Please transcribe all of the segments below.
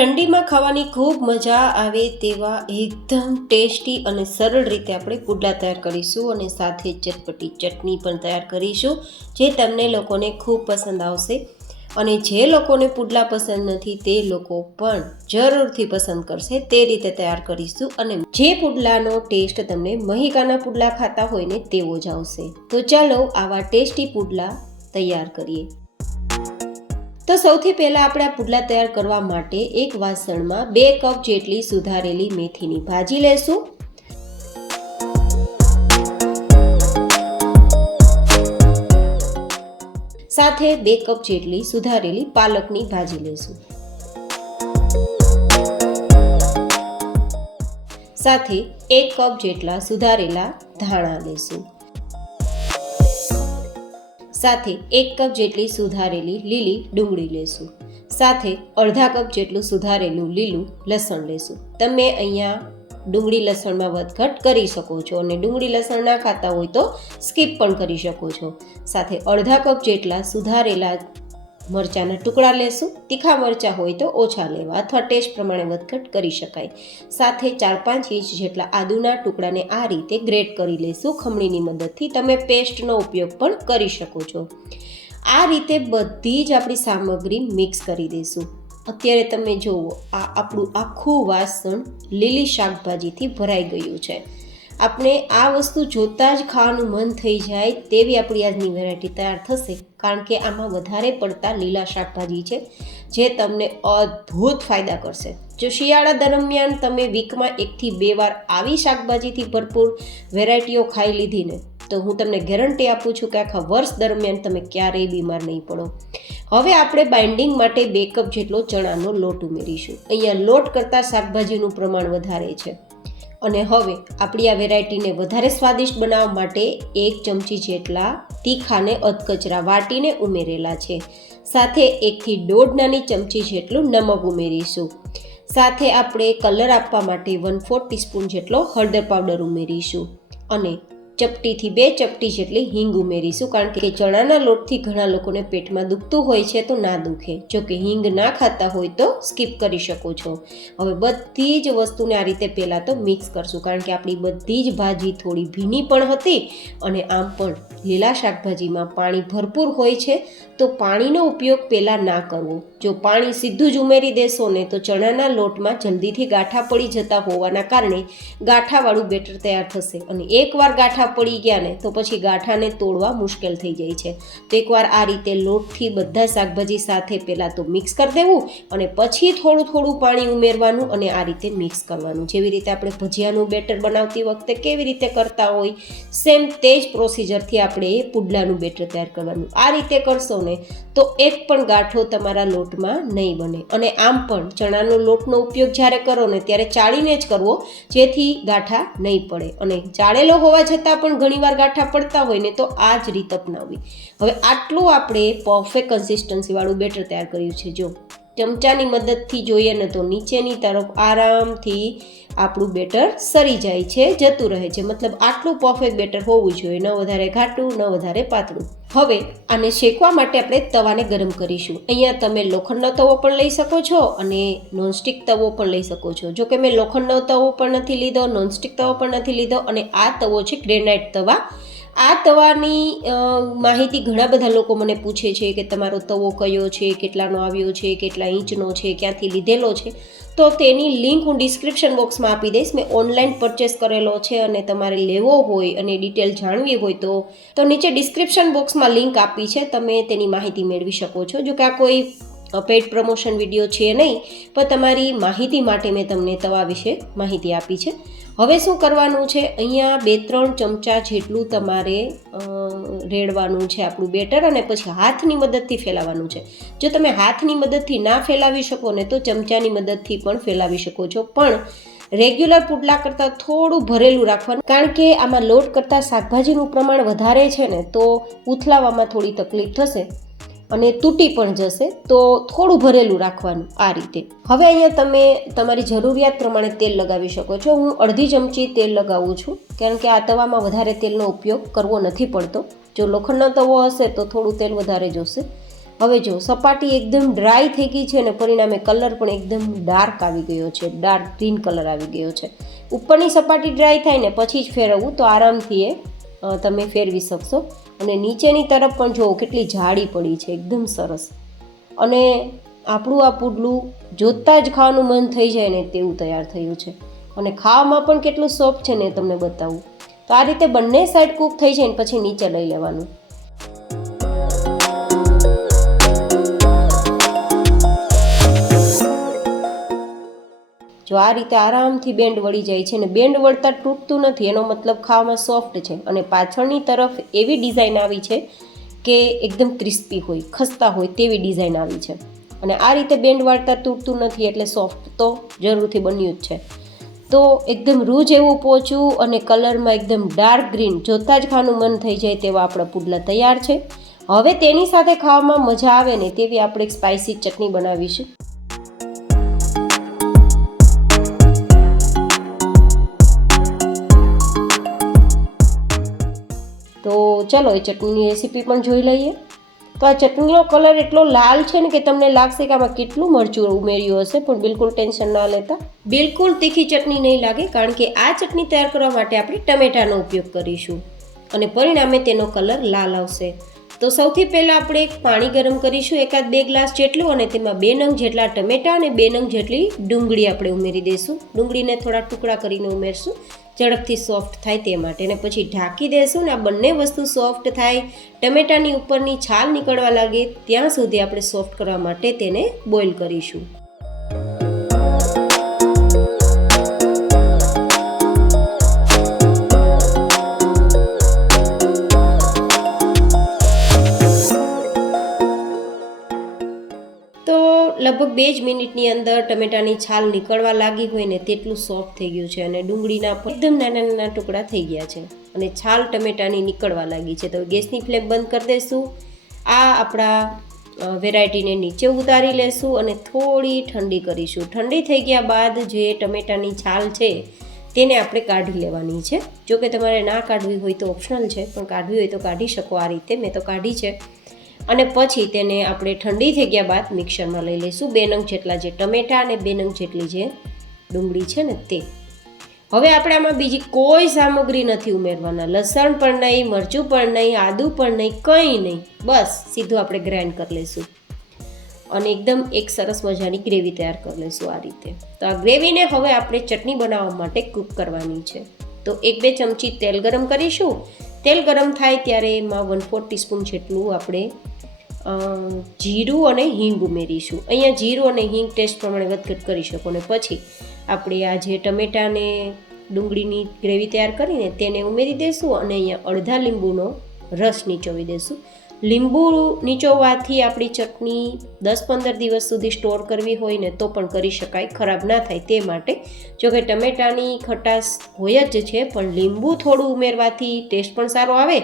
ઠંડીમાં ખાવાની ખૂબ મજા આવે તેવા એકદમ ટેસ્ટી અને સરળ રીતે આપણે પુડલા તૈયાર કરીશું અને સાથે ચટપટી ચટણી પણ તૈયાર કરીશું જે તમને લોકોને ખૂબ પસંદ આવશે અને જે લોકોને પુડલા પસંદ નથી તે લોકો પણ જરૂરથી પસંદ કરશે તે રીતે તૈયાર કરીશું અને જે પુડલાનો ટેસ્ટ તમને મહિકાના પુડલા ખાતા હોય ને તેવો જ આવશે. તો ચાલો આવા ટેસ્ટી પુડલા તૈયાર કરીએ. તો સૌથી પહેલાં આપણે આ પુડલા તૈયાર કરવા માટે એક વાસણમાં 2 કપ જેટલી સુધારેલી મેથીની ભાજી લેશું. સાથે 2 કપ જેટલી સુધારેલી પાલકની ભાજી લેશું. સાથે 1 કપ જેટલા સુધારેલા ધાણા લેશું. સાથે 1 કપ જેટલી સુધારેલી લીલી ડુંગળી લેશું. સાથે અડધા કપ જેટલું સુધારેલું લીલું લસણ લેશું. તમે અહીંયા ડુંગળી લસણમાં વધઘટ કરી શકો છો અને ડુંગળી લસણ ના ખાતા હોય તો સ્કીપ પણ કરી શકો છો. સાથે અડધા કપ જેટલા સુધારેલા મરચાંના ટુકડા લેશું. તીખા મરચાં હોય તો ઓછા લેવા અથવા ટેસ્ટ પ્રમાણે વધઘટ કરી શકાય. સાથે 4-5 ઇંચ જેટલા આદુના ટુકડાને આ રીતે ગ્રેટ કરી લેશું ખમણીની મદદથી. તમે પેસ્ટનો ઉપયોગ પણ કરી શકો છો. આ રીતે બધી જ આપણી સામગ્રી મિક્સ કરી દઈશું. અત્યારે તમે જુઓ આ આપણું આખું વાસણ લીલી શાકભાજીથી ભરાઈ ગયું છે. આપણે આ વસ્તુ જોતાં જ ખાવાનું મન થઈ જાય તેવી આપણી આજની વેરાયટી તૈયાર થશે કારણ કે આમાં વધારે પડતા લીલા શાકભાજી છે જે તમને અદ્ભુત ફાયદા કરશે. જો શિયાળા દરમિયાન તમે વીકમાં 1 થી 2 વાર આવી શાકભાજીથી ભરપૂર વેરાયટીઓ ખાઈ લીધી ને તો હું તમને ગેરંટી આપું છું કે આખા વર્ષ દરમિયાન તમે ક્યારેય બીમાર નહીં પડો. હવે આપણે બાઇન્ડિંગ માટે 2 કપ જેટલો ચણાનો લોટ ઉમેરીશું. અહીંયા લોટ કરતાં શાકભાજીનું પ્રમાણ વધારે છે. અને હવે આપણી આ વેરાયટીને વધારે સ્વાદિષ્ટ બનાવવા માટે 1 ચમચી જેટલા તીખાને અધકચરા વાટીને ઉમેરેલા છે. સાથે 1 થી 1.5 નાની ચમચી જેટલું નમક ઉમેરીશું. સાથે આપણે કલર આપવા માટે 1/4 ટીસ્પૂન જેટલો હળદર પાવડર ઉમેરીશું અને ચપટીથી 2 ચપટી જેટલી હિંગ ઉમેરીશું કારણ કે ચણાના લોટથી ઘણા લોકોને પેટમાં દુખતું હોય છે તો ના દુખે. જો કે હિંગ ના ખાતા હોય તો સ્કીપ કરી શકો છો. હવે બધી જ વસ્તુને આ રીતે પહેલાં તો મિક્સ કરશું કારણ કે આપણી બધી જ ભાજી થોડી ભીની પણ હતી અને આમ પણ લીલા શાકભાજીમાં પાણી ભરપૂર હોય છે તો પાણીનો ઉપયોગ પહેલાં ના કરવો. જો પાણી સીધું જ ઉમેરી દેશો ને તો ચણાના લોટમાં જલ્દીથી ગાંઠા પડી જતા હોવાના કારણે ગાંઠાવાળું બેટર તૈયાર થશે અને એકવાર ગાંઠા પડી ગયા ને તો પછી ગાંઠાને તોડવા મુશ્કેલ થઈ જાય છે. તો એકવાર આ રીતે લોટથી બધા શાકભાજી સાથે પહેલાં તો મિક્સ કરી દેવું અને પછી થોડું થોડું પાણી ઉમેરવાનું અને આ રીતે મિક્સ કરવાનું. જેવી રીતે આપણે ભજીયાનું બેટર બનાવતી વખતે કેવી રીતે કરતા હોય સેમ તે જ પ્રોસિજરથી આપણે એ પુડલાનું બેટર તૈયાર કરવાનું. આ રીતે કરશો ને તો એક પણ ગાંઠો તમારા લોટમાં નહીં બને. અને આમ પણ ચણાનો લોટનો ઉપયોગ જ્યારે કરો ને ત્યારે ચાળીને જ કરવો જેથી ગાંઠા નહીં પડે. અને ચાળેલો હોવા છતાં પણ ઘણીવાર ગાંઠા પડતા હોય ને તો આ જ રીત અપનાવવી. હવે આટલું આપણે પરફેક્ટ કન્સિસ્ટન્સીવાળું બેટર તૈયાર કર્યું છે. જો ચમચાની મદદથી જોઈએ ને તો નીચેની તરફ આરામથી આપણું બેટર સરી જાય છે, જતું રહે છે. મતલબ આટલું પરફેક્ટ બેટર હોવું જોઈએ, ન વધારે ઘાટું ન વધારે પાતળું. હવે આને શેકવા માટે આપણે તવાને ગરમ કરીશું. અહીંયા તમે લોખંડનો તવો પણ લઈ શકો છો અને નોનસ્ટિક તવો પણ લઈ શકો છો. જો કે મેં લોખંડનો તવો પણ નથી લીધો, નોનસ્ટિક તવો પણ નથી લીધો અને આ તવો છે ગ્રેનાઇટ તવા. આ તવાની માહિતી ઘણા બધા લોકો મને પૂછે છે કે તમારો તવો કયો છે, કેટલાનો આવ્યો છે, કેટલા ઇંચનો છે, ક્યાંથી લીધેલો છે. તો તેની લિંક હું ડિસ્ક્રિપ્શન બોક્સમાં આપી દઈશ. મેં ઓનલાઈન પરચેસ કરેલો છે અને તમારે લેવો હોય અને ડિટેલ જાણવી હોય તો નીચે ડિસ્ક્રિપ્શન બોક્સમાં લિંક આપી છે, તમે તેની માહિતી મેળવી શકો છો. જો કે આ કોઈ પેઇડ પ્રમોશન વિડીયો છે નહીં પણ તમારી માહિતી માટે મેં તમને તવા વિશે માહિતી આપી છે. હવે શું કરવાનું છે, અહીંયા 2-3 ચમચા જેટલું તમારે રેડવાનું છે આપણું બેટર અને પછી હાથની મદદથી ફેલાવવાનું છે. જો તમે હાથની મદદથી ના ફેલાવી શકો ને તો ચમચાની મદદથી પણ ફેલાવી શકો છો. પણ રેગ્યુલર પુડલા કરતાં થોડું ભરેલું રાખવાનું કારણ કે આમાં લોટ કરતાં શાકભાજીનું પ્રમાણ વધારે છે ને તો ઉથલાવવામાં થોડી તકલીફ થશે અને તૂટી પણ જશે. તો થોડું ભરેલું રાખવાનું આ રીતે. હવે અહીંયા તમે તમારી જરૂરિયાત પ્રમાણે તેલ લગાવી શકો છો. હું અડધી ચમચી તેલ લગાવું છું કારણ કે આ તવામાં વધારે તેલનો ઉપયોગ કરવો નથી પડતો. જો લોખંડનો તવો હશે તો થોડું તેલ વધારે જોશે. હવે જો સપાટી એકદમ ડ્રાય થઈ ગઈ છે અને પરિણામે કલર પણ એકદમ ડાર્ક આવી ગયો છે, ડાર્ક ગ્રીન કલર આવી ગયો છે. ઉપરની સપાટી ડ્રાય થાય ને પછી જ ફેરવવું તો આરામથી એ તમે ફેરવી શકશો. અને નીચેની તરફ પણ જુઓ કેટલી જાડી પડી છે, એકદમ સરસ. અને આપણું આ પુડલું જોતાં જ ખાવાનું મન થઈ જાય ને તેવું તૈયાર થયું છે. અને ખાવામાં પણ કેટલું સોફ્ટ છે ને તમને બતાવું. તો આ રીતે બંને સાઈડ કૂક થઈ જાય ને પછી નીચે લઈ લેવાનું. જો આ રીતે આરામથી બેન્ડ વળી જાય છે ને બેન્ડ વળતા તૂટતું નથી, એનો મતલબ ખાવામાં સોફ્ટ છે. અને પાછળની તરફ એવી ડિઝાઇન આવી છે કે એકદમ ક્રિસ્પી હોય, ખસ્તા હોય તેવી ડિઝાઇન આવી છે. અને આ રીતે બેન્ડ વાળતા તૂટતું નથી એટલે સોફ્ટ તો જરૂરથી બન્યું જ છે. તો એકદમ રૂ જેવું પોચું અને કલરમાં એકદમ ડાર્ક ગ્રીન, જોતાં જ ખાવાનું મન થઈ જાય તેવા આપણા પુડલા તૈયાર છે. હવે તેની સાથે ખાવામાં મજા આવે ને તેવી આપણે એક સ્પાઇસી ચટણી બનાવીશું. તો ચલો એ ચટણીની રેસીપી પણ જોઈ લઈએ. તો આ ચટણીનો કલર એટલો લાલ છે ને કે તમને લાગશે કે આમાં કેટલું મરચું ઉમેર્યું હશે, પણ બિલકુલ ટેન્શન ના લેતા. બિલકુલ તીખી ચટણી નહીં લાગે, કારણ કે આ ચટણી તૈયાર કરવા માટે આપણે ટમેટાનો ઉપયોગ કરીશું અને પરિણામે તેનો કલર લાલ આવશે. તો સૌથી પહેલાં આપણે પાણી ગરમ કરીશું, 1-2 ગ્લાસ જેટલું, અને તેમાં 2 નંગ જેટલા ટમેટા અને 2 નંગ જેટલી ડુંગળી આપણે ઉમેરી દઈશું. ડુંગળીને થોડા ટુકડા કરીને ઉમેરશું, ઝડપથી સોફ્ટ થાય તે માટે. અને પછી ઢાંકી દઈશું ને આ બંને વસ્તુ સોફ્ટ થાય, ટમેટાની ઉપરની છાલ નીકળવા લાગે ત્યાં સુધી આપણે સોફ્ટ કરવા માટે તેને બોઇલ કરીશું. લગભગ 2 જ મિનિટની અંદર ટમેટાની છાલ નીકળવા લાગી હોય ને તેટલું સોફ્ટ થઈ ગયું છે અને ડુંગળીના એકદમ નાના નાના ટુકડા થઈ ગયા છે અને છાલ ટમેટાની નીકળવા લાગી છે. તો ગેસની ફ્લેમ બંધ કરી દઈશું. આ આપણા વેરાયટીને નીચે ઉતારી લેશું અને થોડી ઠંડી કરીશું. ઠંડી થઈ ગયા બાદ જે ટમેટાની છાલ છે તેને આપણે કાઢી લેવાની છે. જો કે તમારે ના કાઢવી હોય તો ઓપ્શનલ છે, પણ કાઢવી હોય તો કાઢી શકો. આ રીતે મેં તો કાઢી છે. અને પછી તેને આપણે ઠંડી થઈ ગયા બાદ મિક્સરમાં લઈ લઈશું. 2 નંગ જેટલા જે ટમેટા અને 2 નંગ જેટલી જે ડુંગળી છે ને તે. હવે આપણે આમાં બીજી કોઈ સામગ્રી નથી ઉમેરવાના, લસણ પણ નહીં, મરચું પણ નહીં, આદું પણ નહીં, કંઈ નહીં. બસ સીધું આપણે ગ્રાઇન્ડ કરી લઈશું અને એકદમ એક સરસ મજાની ગ્રેવી તૈયાર કરી લઈશું આ રીતે. તો આ ગ્રેવીને હવે આપણે ચટણી બનાવવા માટે કૂક કરવાની છે. તો 1-2 ચમચી તેલ ગરમ કરીશું. તેલ ગરમ થાય ત્યારે એમાં 1/4 ટીસ્પૂન જેટલું આપણે જીરું અને હિંગ ઉમેરીશું. અહીંયા જીરું અને હિંગ ટેસ્ટ પ્રમાણે વધઘટ કરી શકો. અને પછી આપણે આ જે ટમેટાને ડુંગળીની ગ્રેવી તૈયાર કરીને તેને ઉમેરી દઈશું અને અહીંયા અડધા લીંબુનો રસ નીચોવી દઈશું. લીંબુ નીચોવાથી આપણી ચટણી 10-15 દિવસ સુધી સ્ટોર કરવી હોય ને તો પણ કરી શકાય, ખરાબ ના થાય તે માટે. જો કે ટમેટાની ખટાશ હોય જ છે, પણ લીંબુ થોડું ઉમેરવાથી ટેસ્ટ પણ સારો આવે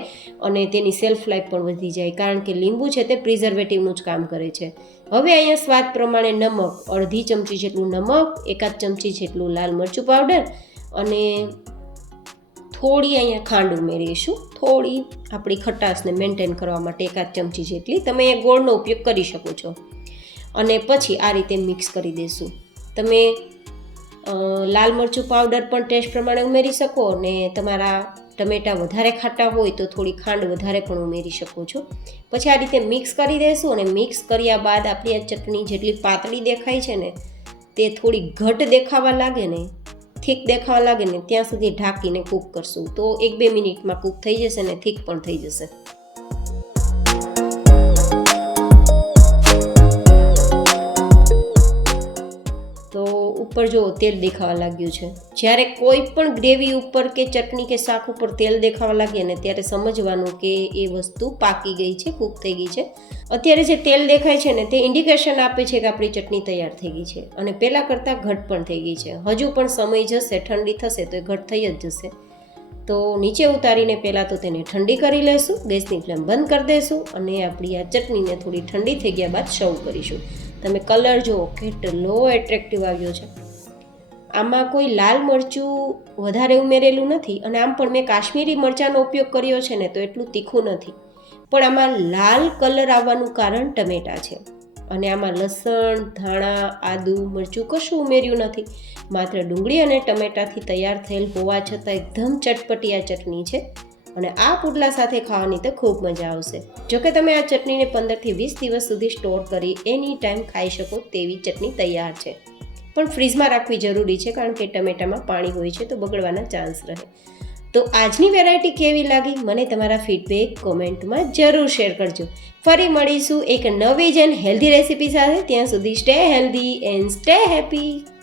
અને તેની સેલ્ફ લાઈફ પણ વધી જાય, કારણ કે લીંબુ છે તે પ્રિઝર્વેટિવનું જ કામ કરે છે. હવે અહીંયા સ્વાદ પ્રમાણે નમક, અડધી ચમચી જેટલું નમક, 1/2 ચમચી જેટલું લાલ મરચું પાવડર અને થોડી અહીંયા ખાંડ ઉમેરીશું. થોડી આપણી ખટાશને મેન્ટેન કરવા માટે 1/2 ચમચી જેટલી. તમે અહીંયા ગોળનો ઉપયોગ કરી શકો છો. અને પછી આ રીતે મિક્સ કરી દઈશું. તમે લાલ મરચું પાવડર પણ ટેસ્ટ પ્રમાણે ઉમેરી શકો અને તમારા ટમેટાં વધારે ખાટા હોય તો થોડી ખાંડ વધારે પણ ઉમેરી શકો છો. પછી આ રીતે મિક્સ કરી દઈશું અને મિક્સ કર્યા બાદ આપણી આ ચટણી જેટલી પાતળી દેખાય છે ને તે થોડી ઘટ દેખાવા લાગે ને, થીક દેખાવા લાગે ને ત્યાં સુધી ઢાંકીને કૂક કરશું. તો 1-2 મિનિટમાં કૂક થઈ જશે ને થીક પણ થઈ જશે. તો ઉપર જો તેલ દેખાવા લાગ્યું છે. જ્યારે કોઈ પણ ગ્રેવી ઉપર કે ચટણી કે શાક ઉપર તેલ દેખાવા લાગે ને ત્યારે સમજવાનું કે એ વસ્તુ પાકી ગઈ છે, કૂક થઈ ગઈ છે. અત્યારે જે તેલ દેખાય છે ને તે ઇન્ડિકેશન આપે છે કે આપણી ચટણી તૈયાર થઈ ગઈ છે અને પહેલાં કરતાં ઘટ પણ થઈ ગઈ છે. હજુ પણ સમય જશે, ઠંડી થશે તો એ ઘટ થઈ જ જશે. તો નીચે ઉતારીને પહેલાં તો તેને ઠંડી કરી લઈશું, ગેસની ફ્લેમ બંધ કરી દઈશું અને આપણી આ ચટણીને થોડી ઠંડી થઈ ગયા બાદ સર્વ કરીશું. તમે કલર જુઓ કેટલો એટ્રેક્ટિવ આવ્યો છે. આમાં કોઈ લાલ મરચું વધારે ઉમેરેલું નથી અને આમ પણ મેં કાશ્મીરી મરચાંનો ઉપયોગ કર્યો છે ને તો એટલું તીખું નથી. પણ આમાં લાલ કલર આવવાનું કારણ ટમેટાં છે. અને આમાં લસણ, ધાણા, આદુ, મરચું કશું ઉમેર્યું નથી. માત્ર ડુંગળી અને ટમેટાથી તૈયાર થયેલ હોવા છતાં એકદમ ચટપટી આ ચટણી છે. અને આ પુડલા સાથે ખાવાની તો ખૂબ મજા આવશે. જોકે તમે આ ચટણીને 15થી 20 દિવસ સુધી સ્ટોર કરી એની ટાઈમ ખાઈ શકો તેવી ચટણી તૈયાર છે. પણ ફ્રીઝમાં રાખવી જરૂરી છે, કારણ કે ટમેટામાં પાણી હોય છે તો બગડવાના ચાન્સ રહે. તો આજની વેરાયટી કેવી લાગી મને તમારા ફીડબેક કોમેન્ટમાં જરૂર શેર કરજો. ફરી મળીશું એક નવી જ એન્ડ હેલ્ધી રેસીપી સાથે. ત્યાં સુધી stay healthy and stay happy.